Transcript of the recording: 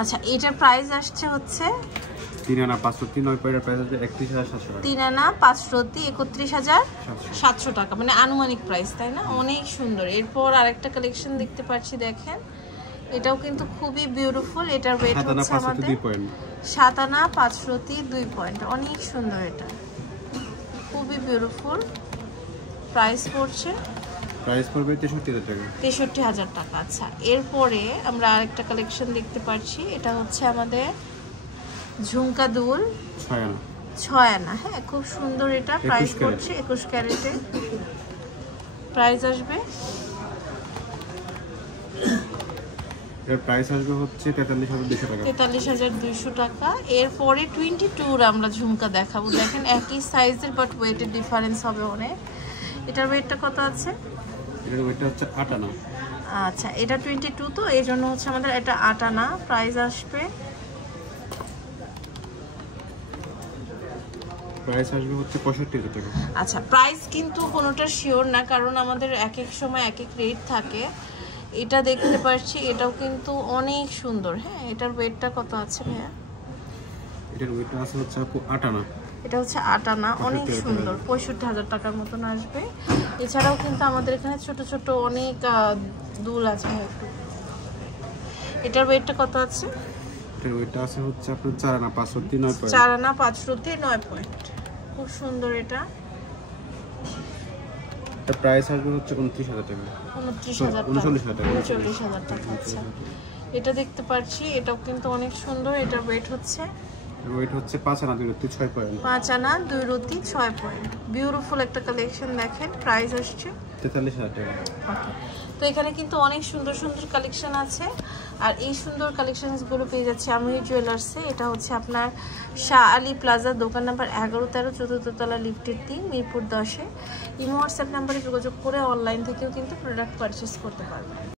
আচ্ছা, এটার প্রাইস আসছে হচ্ছে 3 আনা 500 9 পয়েন্টের প্রাইস আছে 31700 টাকা। 3 আনা 500 31700 টাকা, মানে আনুমানিক প্রাইস, তাই না? অনেক সুন্দর। এরপর আরেকটা কালেকশন দেখতে পাচ্ছি, দেখেন এটাও কিন্তু খুবই বিউটিফুল। এটার ওয়েট হচ্ছে আমাদের 7 আনা 500 2 পয়েন্ট। অনেক সুন্দর, এটা খুবই বিউটিফুল। প্রাইস পড়ছে, প্রাইস পড়বে 63000 টাকা। 63000 টাকা। আচ্ছা, এরপরে আমরা আরেকটা কালেকশন দেখতে পাচ্ছি, এটা হচ্ছে আমাদের ঝুমকা দুল 6 আনা। হ্যাঁ, খুব সুন্দর। এটা প্রাইস পড়ছে 21 ক্যারেটে। প্রাইস আসবে, এর প্রাইস আসবে হচ্ছে 43200 টাকা। 43200 টাকা। এরপরে 22 আমরা ঝুমকা দেখাবো। দেখেন একই সাইজের, বাট ওয়েটের ডিফারেন্স হবে অনেক। এটার ওয়েটটা কত আছে? এটার ওয়েটটা হচ্ছে 8 আনা। আচ্ছা, এটা 22 তো এই জন্য হচ্ছে আমাদের এটা 8 আনা। প্রাইস আসবে, প্রাইস আসবে হচ্ছে 65000 টাকা। আচ্ছা, প্রাইস কিন্তু কোনোটা শিওর না, কারণ আমাদের এক এক সময় এক এক রেট থাকে। এটা দেখতে পাচ্ছি, এটাও কিন্তু অনেক সুন্দর। হ্যাঁ, এটার ওয়েটটা কত আছে ভাইয়া? এটার ওয়েটটা আছে হচ্ছে 8 আনা। এটা হচ্ছে 8 আনা। অনেক সুন্দর, 65000 টাকার মতন আসবে। এছাড়াও কিন্তু আমাদের এখানে ছোট ছোট অনেক দুল আছে। একটু, এটার ওয়েটটা কত আছে? এটার ওয়েটটা আছে হচ্ছে আপনার 4 আনা 500 9 পয়েন্ট। 4 আনা 500 9 পয়েন্ট। খুব সুন্দর। এটা এর প্রাইস আসবে হচ্ছে 29000 টাকা। 39000 টাকা। আচ্ছা, এটা দেখতে পাচ্ছি, এটাও কিন্তু অনেক সুন্দর। এটার ওয়েট হচ্ছে 5 আনা 2 রুটি 6 পয়েন্ট। 5 আনা 2 রুটি 6 পয়েন্ট। বিউটিফুল একটা কালেকশন। দেখেন প্রাইস আসছে 43000 টাকা। ওকে, তো এখানে কিন্তু অনেক সুন্দর সুন্দর কালেকশন আছে। আর এই সুন্দর কালেকশনসগুলো পেয়ে যাচ্ছে আমির জুয়েলার্সে। এটা হচ্ছে আপনার শাহ আলী প্লাজা, দোকান নাম্বার 11-13, 4th তলা, লিফটের 3, মিরপুর 10-এ। ইমো হোয়াটসঅ্যাপ নাম্বারে যোগাযোগ করে অনলাইন থেকেও কিন্তু প্রোডাক্ট পারচেস করতে পারবেন।